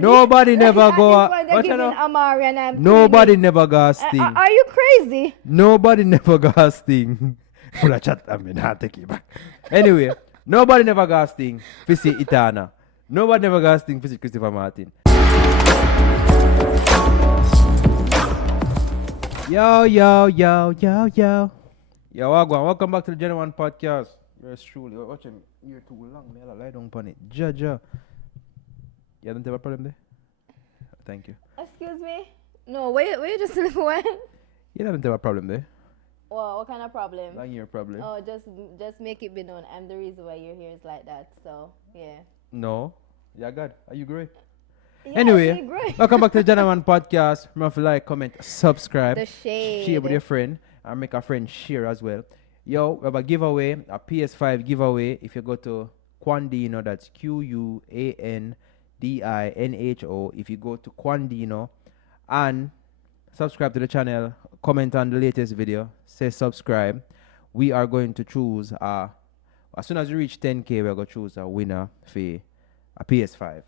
Nobody never go. Nobody never got Sting. Are you crazy? Nobody never got Sting. Full of chat. I mean, I'll take it back. Anyway, nobody never got Sting. Fisi Itana. Nobody never got Sting. Fisi Christopher Martin. Yo. Yo, Wagwan. Welcome back to the Gen 1 podcast. Yours truly. Watch him. You're too long. Me, I'll lie down on it. Ja. You don't have a problem there? Thank you. Excuse me? No, wait, just when? You don't have a problem there? Well, what kind of problem? Not your problem. Oh, just make it be known. I'm the reason why you're here is like that. So, yeah. No. Yeah, God. Are you great? Yeah, anyway, great. welcome back to the Gen 1 podcast. Remember to like, comment, subscribe. The shade. Share with your friend. And make a friend share as well. Yo, we have a giveaway, a PS5 giveaway. If you go to Quandino, that's QUANDINHO. If you go to Quandino and subscribe to the channel, comment on the latest video, say subscribe, we are going to choose, as soon as we reach 10K, we're going to choose a winner for a PS5.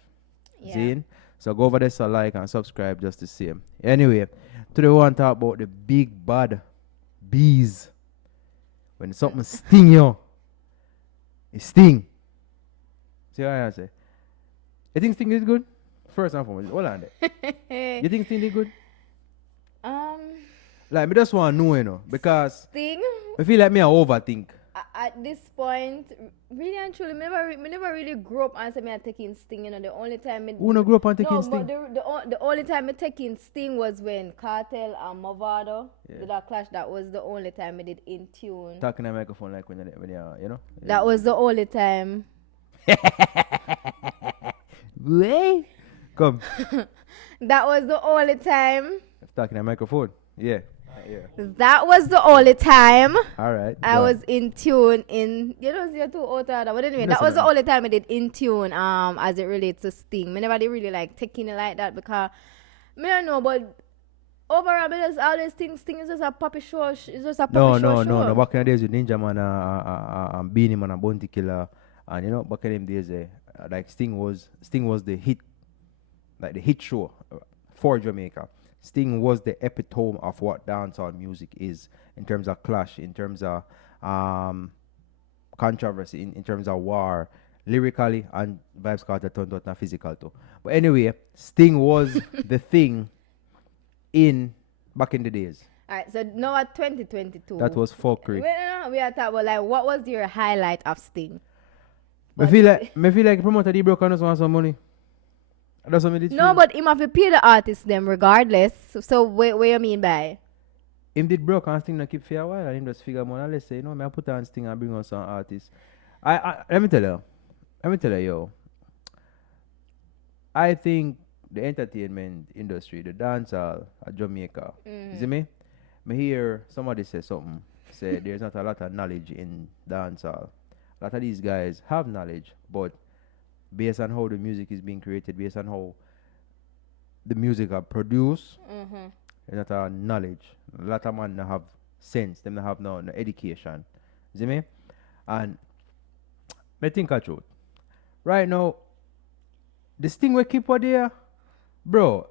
Yeah. See? So go over there, so like and subscribe just to see him. Anyway, today we want to talk about the big bad bees. When something sting you, it sting. See what I say? You think sting is good? First and foremost, hold on there. You think sting is good? Like, me just want to know, you know, because Sting? I feel like me I overthink. At this point, really and truly, me never really grew up and say me I taking Sting, you know. The only time me... Who no grew up on taking Sting? But the only time I taking Sting was when Cartel and Movado did a clash. That was the only time I did In Tune. Talking on the microphone like when you know? That was the only time. Come. That was the only time. Talking on the microphone. Yeah. That was the only time. All right. I was In Tune in, you're too old. But anyway, that was the only time I did In Tune as it relates to Sting. I never did really like taking it like that because I don't know, but overall, all these things, Sting is just a puppy show. It's just a puppy show. No. Back in the days with Ninja Man and Beanie Man and Bounty Killer, and you know, back in them days, like Sting was the hit, like the hit show for Jamaica. Sting was the epitome of what dancehall music is in terms of clash, in terms of controversy, in terms of war, lyrically, and Vybz Kartel turned out not physical too. But anyway, Sting was the thing back in the days. Alright, so now at 2022. That was fuckery. We are talking about like what was your highlight of Sting? I feel like promoter D broke and just want some money. That's what no, but him have to pay the artist them regardless. So what you mean by? Him did broke and Sting not keep for a while and him just figure more or less say, I put on Sting and bring on some artists. Let me tell you, yo. I think the entertainment industry, the dancehall at Jamaica, you see me? Me hear somebody say something, say there's not a lot of knowledge in dancehall. A lot of these guys have knowledge, but based on how the music is being created, based on how the music are produced, there's not a knowledge. A lot of men don't have sense, them don't have no education. You see me? And I think I truth. Right now, this thing we keep out there, bro,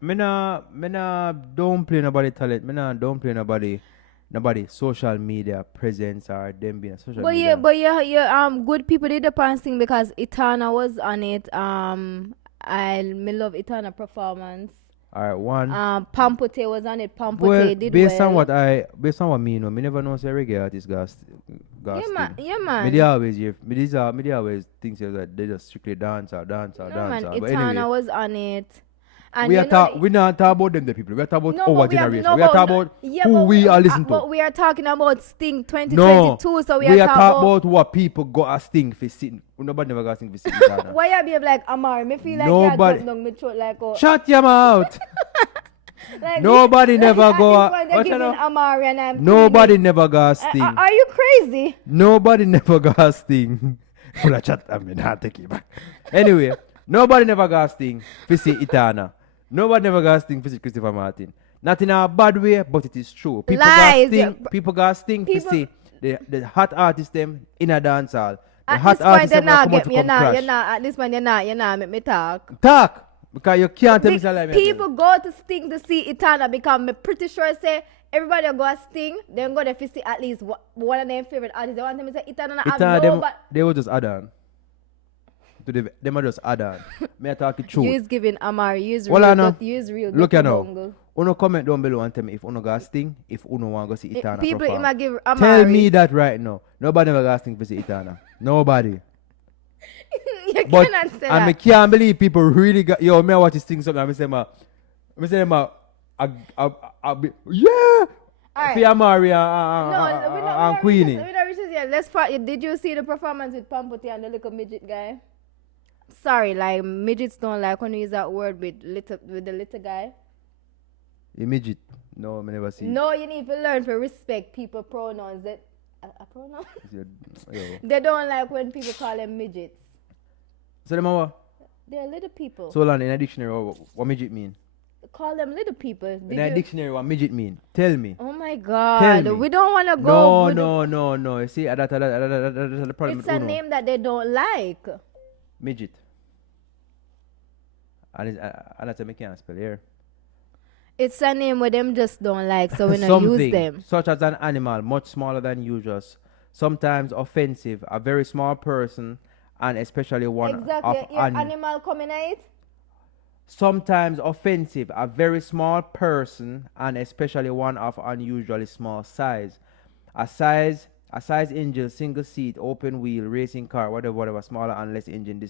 me nah don't play nobody talent, me nah don't play nobody social media presence or them being a social media. But good people did the pan thing because Itana was on it. Me love Itana performance. Alright, one. Pampote was on it. Pampote did based well. Based on what me know, me never know say reggae artists got Yeah, man. Me always think that they just strictly dance. Man, But Itana anyway, was on it. And we not talking about them, the people. We are talking about our generation. We are talking about who we are listening to. But we are talking about Sting 2022, so we are talking about what people got a Sting for sitting. Nobody never got a Sting for sitting. Why you be like Amar? Me feel like nobody. You down my throat like shut your mouth. Like nobody never go. Nobody never got Sting. Are you crazy? Nobody never got Sting. Full of chat. I mean, I'll take it back. Anyway, nobody never got Sting for see Itana. Nobody never got Sting for see Christopher Martin. Not in a bad way, but it is true. People got Sting to see the hot artists them in a dance hall. The at hot this point, artists them come out to come crash. At this point, you're not. Make me talk. Talk. Because you can't tell me something like People go to Sting to see Itana because I'm pretty sure say everybody go to Sting, then go there to see at least one of their favorite artists. They want them to say Itana have no, but they will just add on. They might just add on. Me I talk the truth. You is giving Amari, you is Well, real, you is real. Look at now. Uno comment down below and tell me if Uno got Sting, if Uno want to go see Itana people perform. might give Amari. Tell me that right now. Nobody never got Sting to see Itana. Nobody. You But cannot say I that. can't believe people really got. Yo, me I watch this thing something. I say yeah. Alright. For Amari No, and Queenie. Let's fight. Did you see the performance with Pamputi and the little midget guy? Sorry, like midgets don't like when you use that word with the little guy. A midget. No, I never see. No, you need to learn to respect people pronouns. That a pronoun? Yo. They don't like when people call them midgets. So them what? They're little people. So in a dictionary, what midget mean? Call them little people. In a dictionary, what midget mean? Tell me. Oh my God. Me. We don't want to go. No. You see, that's the problem. It's a name that they don't like. Midget. And that's a can't spell here. It's a name where them just don't like, so we don't use them. Such as an animal, much smaller than usual, sometimes offensive, a very small person, and especially one Exactly. of Your animal coming at it? sometimes offensive, a very small person, and especially one of unusually small size. A size engine, single seat, open wheel, racing car, whatever, smaller and less engine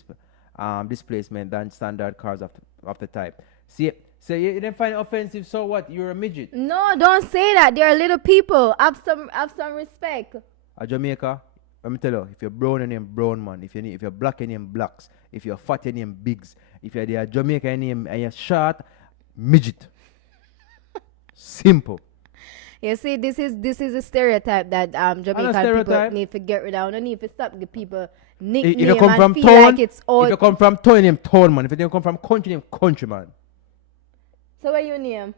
displacement than standard cars of the type. See, so you didn't find it offensive, so what? You're a midget. No, don't say that. They're little people. Have some respect. A Jamaica, let me tell you, if you're brown, your name brown man. If you're black, your name blacks. If you're fat, your name bigs. If you're a Jamaica, your name and you're short, midget. Simple. You see, this is a stereotype that Jamaican people need to get rid of. Don't need to stop the people nickname If you come from feel town, like it's all. if you come from town, name town man. If you come from country, name country man. So what your name?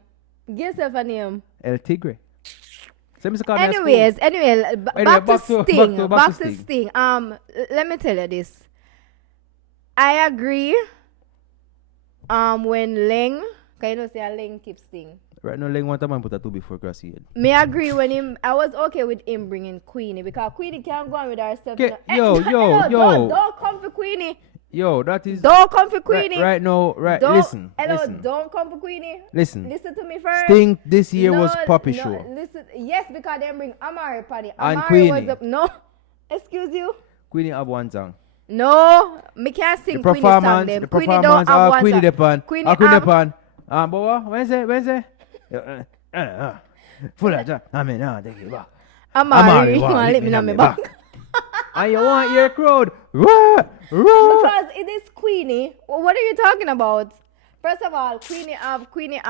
Give yourself a name. El Tigre. Anyway, back to Sting. Let me tell you this. I agree. When Leng, can you know say Leng keeps Sting. Right now, Leng want a man put a two before grassy head. Me agree I was okay with him bringing Queenie because Queenie can't go on with herself. Yo. Don't come for Queenie. Yo, that is. Don't come for Queenie. Right now, listen. Don't come for Queenie. Listen to me first. Sting this year was Poppy Show. Listen, yes, because they bring Amari Paddy. And Amari Queenie. was no. Excuse you. Queenie have one song. No, me can't sing The Queenie song. the Queenie performance, don't have one Queenie song. Depan. Queenie Depan. Boy, Wednesday. Full of job. I mean, take it back. Amari, let me know me back. And you want your crowd. Because it is Queenie. What are you talking about? First of all, Queenie have. Queenie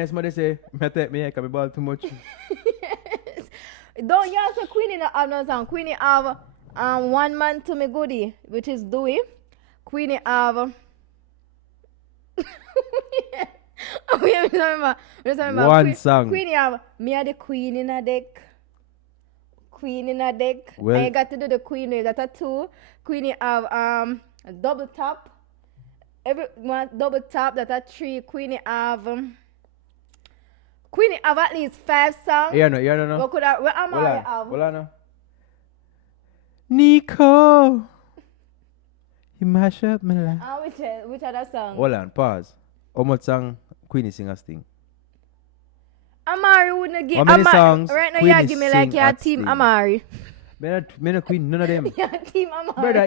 is mother say, me take me can be ball too much. Yes. Don't you say Queenie not have no song. Queenie have one man to me goodie, which is Dewey. Queenie have. One song. Queenie have me are the queen in a deck. Well, I got to do the Queenie. That's a 2. Queenie have a double tap. Everyone double tap. That's a 3. Queenie have at least 5 songs. Yeah, no. What could I? What am I have? Well, no. Nico, you mash up my life. Which other song? Hold on, pause. How much song Queenie sing a Sting? Amari wouldn't give. How many songs right now, Queenie you give me like your team Sting? Amari. Me no Queen, none of them. Your team Amari. Brother,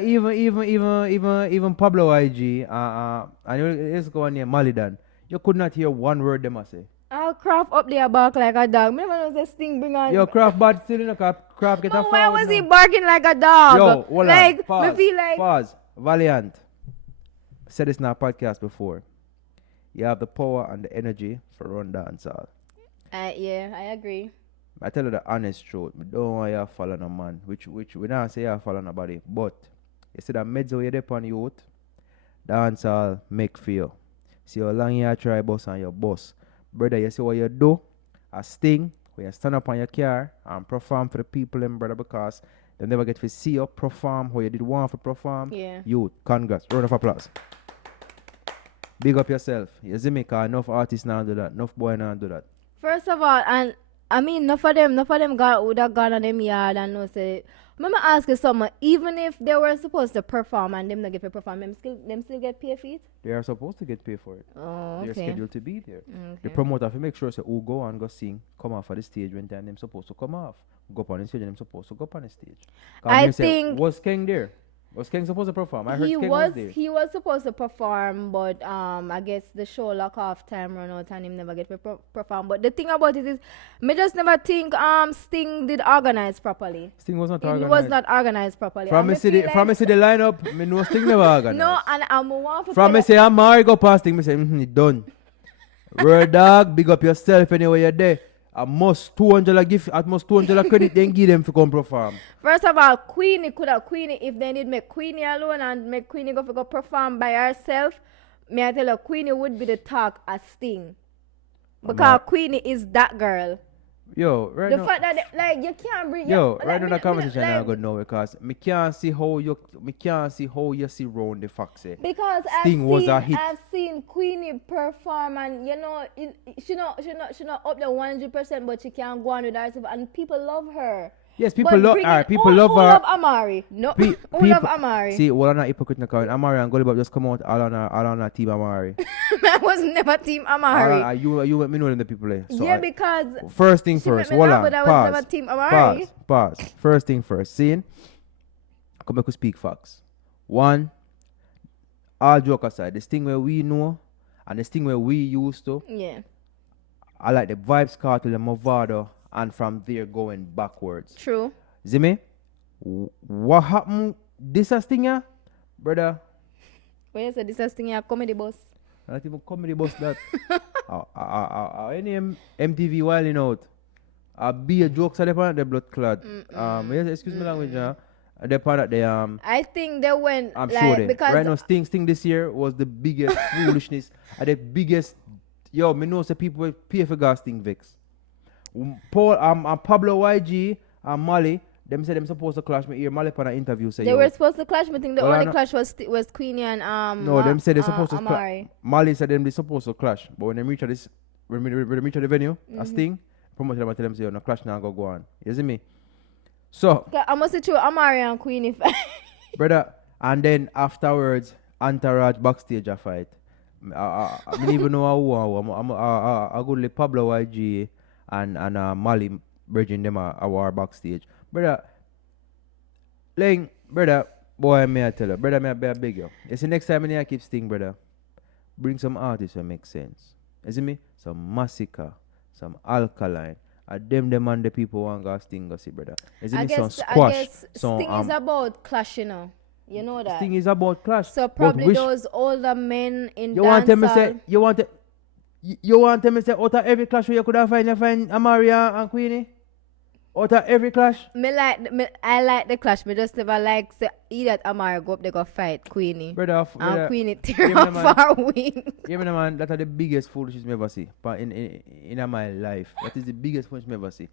even Pablo IG, and let's go on here, Malidan. You could not hear one word them say. I'll craft up there bark like a dog. Me never know this Sting bring on. Yo, Craft bad still in a Craft get a But why was he barking like a dog? Yo, hold like, on. Pause. me feel like. Pause. Valiant. I said this in our podcast before. You have the power and the energy for run dancehall. Yeah, I agree. I tell you the honest truth. I don't want you to follow no man. Which we don't say you follow nobody. But you see that meds where you depend on youth, dancehall make feel. See how long you try boss on your boss. Brother, you see what you do? A Sting, where you stand up on your car and perform for the people in brother because they never get to see you perform how you did want to perform. Yeah. Youth, congrats. Round of applause. Big up yourself. You see me? Cause enough artists now do that. Enough boy now do that. First of all, and I mean, enough of them would have gone on them yard and no say. Let me ask you something. Even if they were supposed to perform and them not get to perform, them still get paid for it? They are supposed to get paid for it. Oh, They're okay. scheduled to be there. Okay. The promoter have to make sure say who go and go sing, come off of the stage when time them supposed to come off. Go up on the stage and them supposed to go up on the stage. I think was King there? Was King supposed to perform? I heard King was there. He was supposed to perform, but I guess the show lock off time run out and him never get to perform. But the thing about it is, me just never think Sting did organize properly. Sting was not He organized. was not organized properly. From me see the lineup, me know Sting never organized. No, and I'm one for From me say I'm Mari go past Sting, me say it done. Word dog, big up yourself anyway you're there. At most 200 credit then give them to come perform. First of all, Queenie if they need make Queenie alone and make Queenie go perform by herself, may I tell you, Queenie would be the talk as Sting. Because Queenie is that girl. Yo, right the now, fact that like you can't bring right now the conversation I go now because me can't see how you see round the facts. Because I've seen Queenie perform and you know she not up there 100%, but she can go on with herself and people love her. Yes, people love her. People love her. Love Amari. No, who love Amari? See, well, I'm not hypocrite now. Amari and Goldie just come out all on our team Amari. I was never team Amari. You let me know them the people there. So yeah, because first thing first. Hold on. But I was never team Amari. Pause. First thing first. Seeing, come back to speak facts. One, all joke aside, this thing where we know and this thing where we used to. Yeah. I like the Vibes Cartel, the Movado. And from there going backwards. True. See me? What happened? This a stinger, brother? When you say this a stinger, comedy boss. Not even comedy boss that. Any MTV wilding out. Be a jokes at the point the blood clot. Yes, excuse me language, the part that they I think they went I'm like, sure they. because right now Sting this year was the biggest foolishness and the biggest me know say people will pay for gas Sting Vex. Pablo YG and Molly, them said them supposed to clash. Me hear Molly on an interview say they were supposed to clash. I think the only clash was Queenie and no, them said they supposed to Amari. Molly said them they supposed to clash, but when they reach at this, when they reach at the venue, a Sting promoter them and tell them say no clash now go on. You see me? So I must say true Amari and Queenie fight. brother, and then afterwards, Entourage backstage a fight. I don't even know who I go to Pablo YG. And Molly bridging them a war backstage. Brother, boy, may I tell you, brother, may I beg you. You see, next time I keep Sting, brother, bring some artists that make sense. You see me? Some Massacre, some Alkaline. Them and the people want to Sting, see, brother. You see me? Some Squash. I guess Sting is about clash, you know. You know that. Sting is about clash. So probably those older men in you want them to say, you want them to say, out of every clash where you could have find Amaria and Queenie? Out of every clash? I like the clash, but just never like say either Amari go up they go fight Queenie. Brother, and Queenie tear off far win. Yeah, man, that are the biggest foolishness I ever see. But in my life, that is the biggest foolishness I ever see.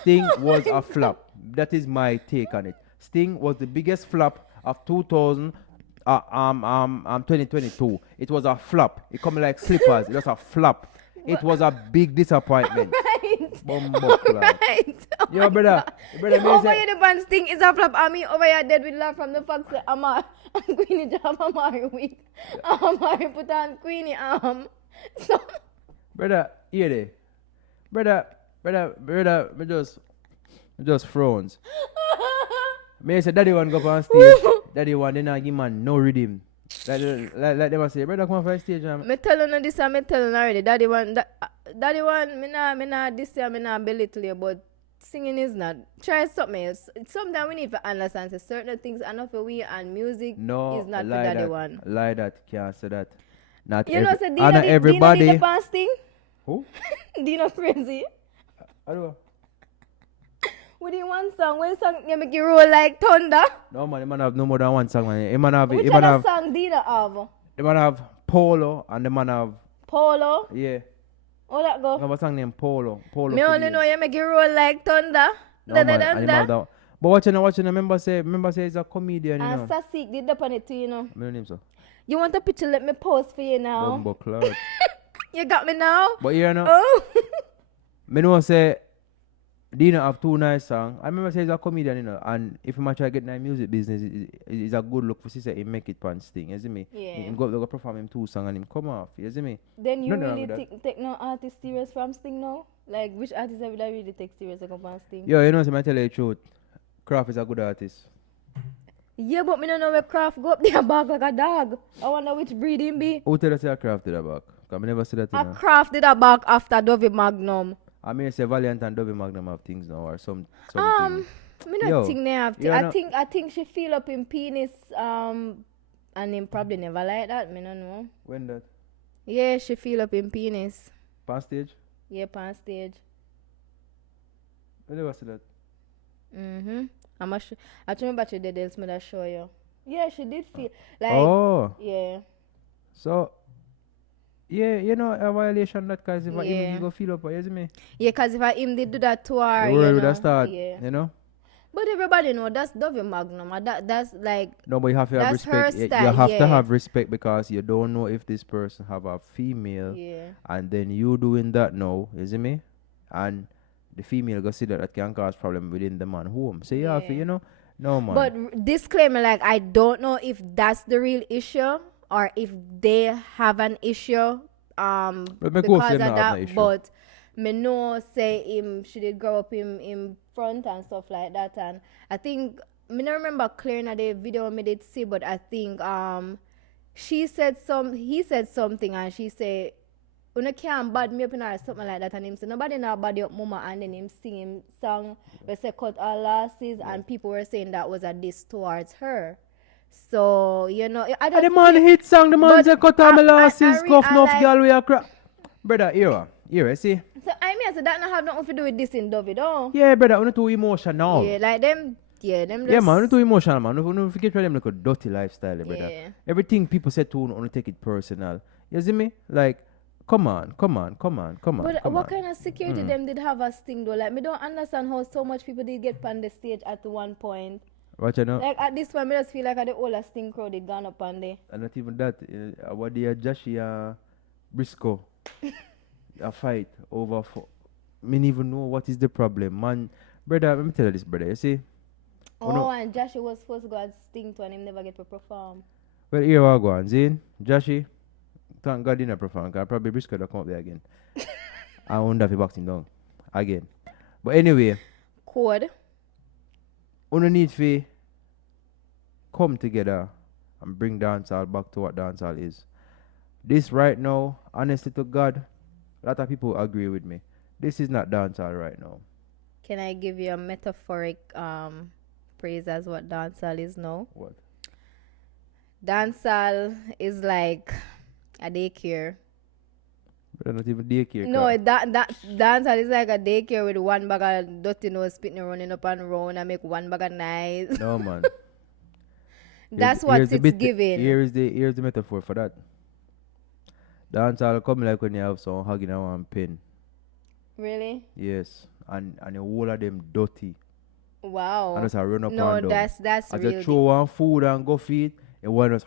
Sting was a flop. That is my take on it. Sting was the biggest flop of 2022. It was a flop. It come like slippers. It was a flop. It was a big disappointment. Right. Yo, brother, over here the band Sting is a flop. I mean, over here dead with love from the fact that Amar and Queenie job Amari with. Amari put on Queenie so brother, hear they. Brother, me just frowns. Me say daddy one go up on stage. Daddy one they not give man no rhythm. Like them say, brother come on stage. Me tell you this and me tell you already. Daddy one, me not this year, me not belittle you, but singing is not. Try something else. Sometimes we need to understand so certain things are not for we and music is not for daddy one. Lie that, can't say that. Not you know, so not everybody. Dino the thing? Who? Dino crazy. I don't know. What do you want song? What song you make you roll like thunder? No man, the man have no more than one song, man. The man have which other song Dino have? The man have Polo and the man have Polo? Yeah. How that go? I have a song named Polo. Me only know you make you roll like thunder. No, man, but watching, remember say he's a comedian, you know. And Sasik did up on it too, you know. I don't name so. You want a picture? Let me post for you now. Bumbo cloud. You got me now? But you know, Oh. me know say Dino have two nice songs. I remember say he's a comedian, you know, and if him a try get in the music business, it's a good look for sister. He make it pants thing, you see me? Yeah. Him go perform him two songs and him come off, you see me? Then you Nothing wrong really with that. take no artist serious from Sting now? Like, which artist would I really take serious like from Sting? Yo, you know, so I tell you the truth. Kraft is a good artist. Yeah, but me don't know where Kraft go up there back like a dog. I wonder which breed him be. Who tell us say a Kraft did a back? Because I never see that, you A know. Kraft did a back after Dovey Magnum. I mean, say Valiant and Dovey Magnum have things now or something. Me not Yo, think they have you to. know- I think she feel up in penis and him probably never like that. Me don't know. When that? Yeah, she feel up in penis. Past stage? Yeah, on stage. I never see that. I remember she did else me that show you. Yeah, she did feel like Oh, yeah. so yeah, you know a violation that cause if I Yeah. even you go feel up, you see me? Yeah, cause if I him did do that to her, The you world know. would have start, Yeah. you know? But everybody know that's Dovey Magnum. And that's like No, but you have to have That's her respect. You style, have to yeah. have respect because you don't know if this person have a female, yeah. and then you doing that now, you see me? And the female go see that can cause problem within the man home. So you have to, Yeah. you know, no man. But disclaimer, like I don't know if that's the real issue or if they have an issue But me go because say of them not have that. no issue. But me know say him she did grow up in front and stuff like that, and I think me not remember clearing the video me did see, but I think he said something and she said you can't bad me up in or something like that, and him say nobody now bad you up mama, and then him sing him song we say cut all losses, and people were saying that was a diss towards her. So you know I And just the man hit song, the man but say cut all my losses, I cuff enough like- girl we a crap. Brother, here, see? so I mean I said that not have nothing to do with this in Dovey though. Yeah, brother, we're not too emotional. Yeah, like them them Yeah, just, man, we're not too emotional, man. We don't forget them like a dirty lifestyle, brother. Yeah. Everything people say to only take it personal. You see me? Like, come on. But what kind of security them did have a Sting though? Like me don't understand how so much people did get on the stage at one point. Watch you know? Like at this point, me just feel like the whole Sting crowd did gone up on there. And not even that. What the Joshie Briscoe a fight over for. Me even know what is the problem, man. Brother, let me tell you this, brother. You see? Oh, no. and Joshua was supposed to go at Sting to and him never get to perform. Well, here we go on. Zane, Joshie, thank God didn't perform. Because probably Briscoe will come up there again. I wonder if he boxed him down again. But anyway, Code. we need to come together and bring dancehall back to what dancehall is. This right now, honestly to God, a lot of people agree with me. This is not dancehall right now. Can I give you a metaphoric phrase as what dancehall is now? What? Dancehall is like a daycare. But not even daycare. No, car. that dancehall is like a daycare with one bag of dirty nose spitting running up and round and make one bag of nice. No man. That's what it's giving. Here's the metaphor for that. Dancehall come like when you have someone hugging on one pen. Really? Yes. And the whole of them dirty. Wow. And just a run up No, and down. that's As real. you throw one food and go feed, it was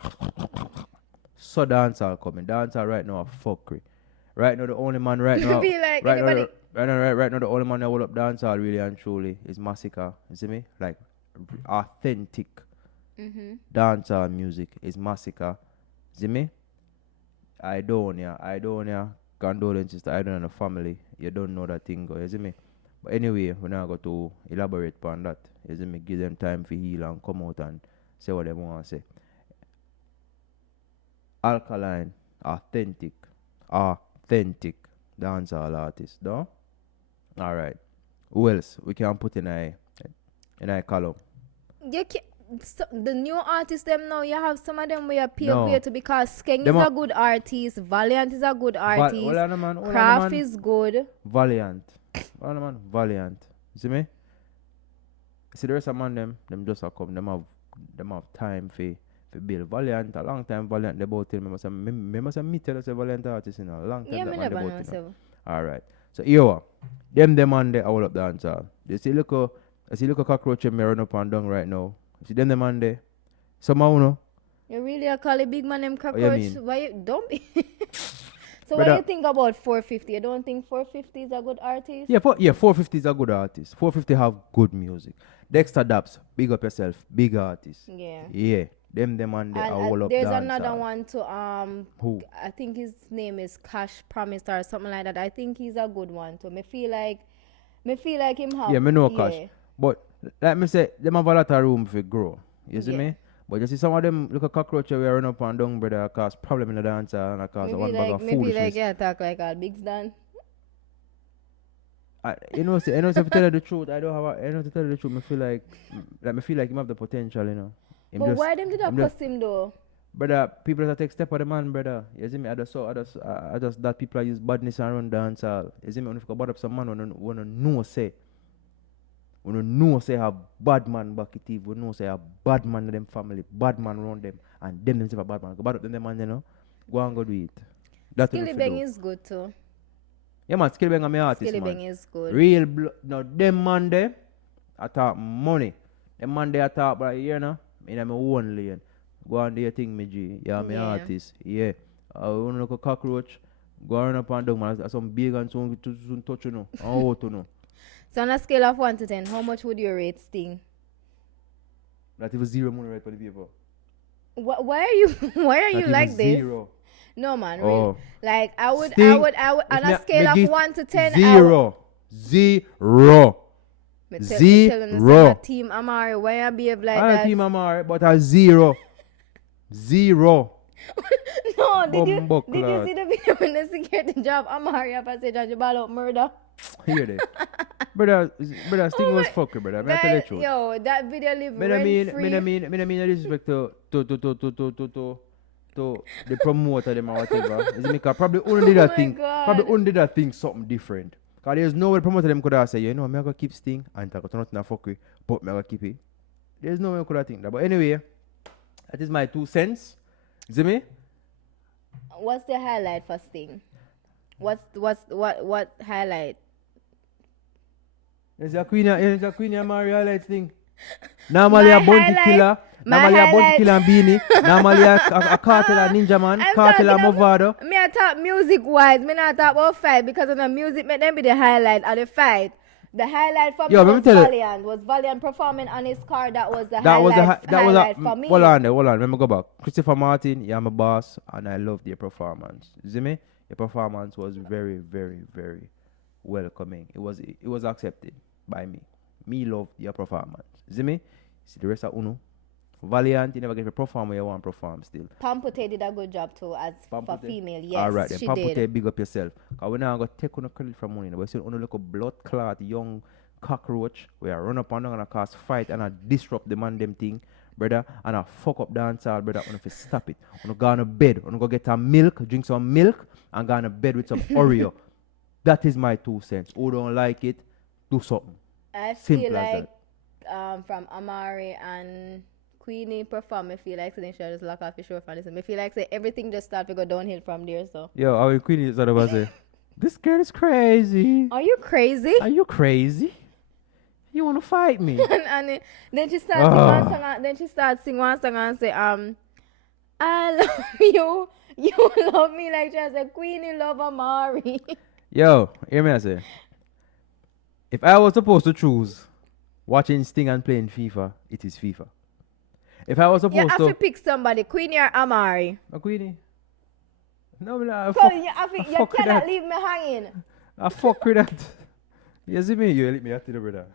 so dancehall coming. Dancehall right now a fuckery. Right now the only man right now Be like right anybody. now the only man that hold up dancehall really and truly is Massacre. You see me? Like authentic dancehall music is Massacre. See me? I don't condolences to I don't know the family. You don't know that thing go, you see me? But anyway, we're not going to elaborate upon that. You see me? Give them time to heal and come out and say what they want to say. Alkaline, authentic dancehall artist, no? Alright. Who else we can put in a column? You can, so the new artists them now, you have some of them where you No. pay to because Skeng Them is a- a good artist, Valiant is a good artist, Hold on, man. Craft is good. Valiant. Hold on, man. Valiant. You see me? See the rest of man them just a come. Them have time for build. Valiant, a long time Valiant they both tell me must have meet tell us a Valiant artist in a long time. Yeah, that me man they never both know. tell. So. Alright. So here them man they all up dancehall. You see look a cockroach me run up and down right now. See them man there. Somehow no. You really are calling big man them you cockroach? mean? Why you don't be? So what do Brother, you think about 450? You don't think 450 is a good artist? yeah, 450 is a good artist. 450 have good music. Dexter Daps, big up yourself, big artist. Yeah. Yeah, them and they And are all up there's dance. another one to Who? I think his name is Cash Promise or something like that. I think he's a good one too. Me feel like him have Yeah, me know Cash. But like me say, them have a lot of room for grow. You see Yeah. me? But you see some of them look at cockroach we run up and down, brother, cause problem in the dancer and cause one bag of Maybe foolishness. like yeah, talk like all Bigs done. You know, say, if to tell you the truth, I don't have to tell you the truth, me feel like him have the potential, you know. Him But just, why them did that him just, cuss him though? brother, people that take step of the man, brother. You see me? I just that people use badness and run dance all. You see me? When you bad up some man, when know say have bad man back it even, when know say have bad man in them family, bad man around them, and them themselves a bad man. Go bad up them man, you know. Go and go do it. That's what Skilly you Bang do. is good too. Yeah, man, Skilly Bang and me artist, Skilly man. Bang is good. Real now them man there, I talk money. Them man there I talk about here now. In my own lane. Go on do your thing, me G. Yeah, me Yeah. artist. Yeah. I wanna look a cockroach. Go on up and down, man. That's some big and some to touch you know. How to know. So on a scale of 1 to 10, how much would you rate Sting? That it was zero money right for the paper. Why are you That like was this? zero. No man, Oh. really. Like I would Sting, on a scale of 1 to 10 zero. Zero. Me telling you, Zero. say, Team Amari, why you behave like I that? team Amari, but a zero. Zero. No, did you Bumbuckler. see the video when the security job Amari up and said that you ball out murder? Hear this. Brother, Sting was fucker, brother. I tell you the truth. Yo, that video live Me no mean no disrespect to the promoter them or whatever. Is it because probably only did that my thing. God. Probably only did that thing something different. Cause there's no way the promoter them could have said, you know, I'm gonna keep Sting and I got nothing to fuck with, but I'm gonna keep it. There's no way I could have think that. But anyway, that is my 2 cents. You see me? What's the highlight for Sting? What highlight? There's a queen of Mario highlights thing. Normally a My bounty highlight- killer. my Normally a bounty highlight- killer and beanie. Normally a cartel and ninja man. I'm Cartel and talking Movado. Me I talk music wise, me not talk about fight because on the music make them be the highlight of the fight. The highlight for Yo, me let me was tell you. Valiant. Was Valiant performing on his car? That was the That was highlight for me. hold on. Let me go back. Christopher Martin, you're my boss, and I loved your performance. You see me? Your performance was very, very, very welcoming. It was accepted by me. Me loved your performance. You see me? See the rest of Uno. Valiant, you never get to perform where you want to perform still. Pampute did a good job too as for Pampute? female. Yes, Alright, then she Pampute, did. big up yourself. Because we're not going to take on credit from money. We're still on a little blood clot, young cockroach. We are run up and down and cause fight and I disrupt the man them thing, brother. And I fuck up dancehall, brother. And if you stop it, I'm go on to bed. I'm go get some milk, drink some milk, and go on to bed with some Oreo. That is my 2 cents. Who don't like it, do something. I Simple feel as like from Amari and Queenie perform, I feel like so they should just lock off your show from this. I feel like say everything just start to go downhill from there. So Yo, our queen is sort of say, this girl is crazy. are you crazy? Are you crazy? You want to fight me? and then she starts sing one song. Then she starts sing one song and say, I love you. You love me like she said, Queenie love Amari. Yo, hear me I say. If I was supposed to choose watching Sting and playing FIFA, it is FIFA. If I was You supposed have to... to pick somebody, Queenie or Amari. Queenie. No, I So fuck, you fuck with cannot that. leave me hanging. I fuck with that. You see me? You let me after the brother.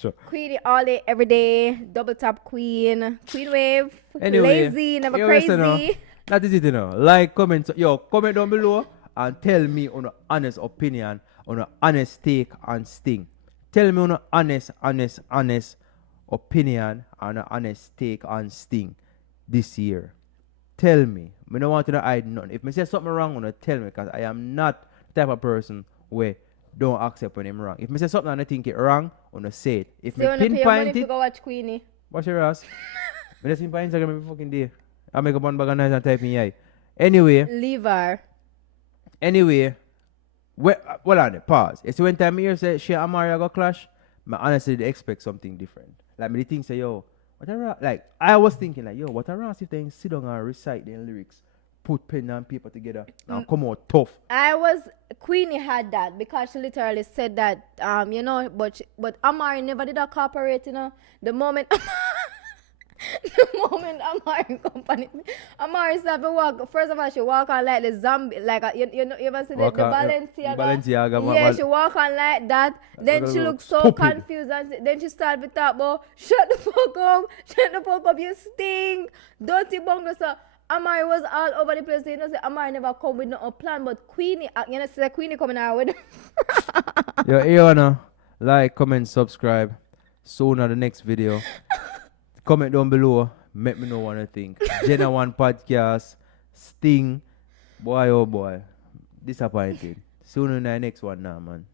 Sure. Queenie all day, every day. Double tap queen. Queen wave. Anyway, Lazy, never you listen now. crazy. That is it, you know. Like, comment. Yo, comment down below and tell me on an honest opinion, on an honest take on Sting. Tell me on an honest opinion and an honest take on Sting this year. Tell me. I don't want to hide nothing. If I say something wrong, I'm going to tell me because I am not the type of person where don't accept when I'm wrong. If I say something and I think it wrong, I'm going to say it. If So you I want to pay your money pinpoint to it, go watch Queenie? watch your ass. I just see my Instagram every fucking day. I make up one bag of nice and type in eye. Anyway, Leave her. well on it, pause. You see when time here say she and Mario go clash, I honestly did expect something different. Like me the thing say, yo, Like, I was thinking, like, yo, what a Ross if they sit down and recite their lyrics, put pen and paper together, and come out tough. Queenie had that because she literally said that, but Amari never did a corporate, the moment. The moment Amari company, Amari started to walk. First of all, she walk on like the zombie, like you ever see the Balenciaga? Balenciaga. Yeah, she walk on like that. Then she looked so confused, and then she started to talk about, shut the fuck up, you stink, dirty bungle. So Amari was all over the place. Say Amari never come with no plan, but Queenie, say Queenie coming out with. Yo, Iona, like, comment, subscribe. Soon on the next video. Comment down below. Make me know what you think. Jenna One Podcast. Sting. Boy, oh boy. Disappointed. Soon in the next one now, man.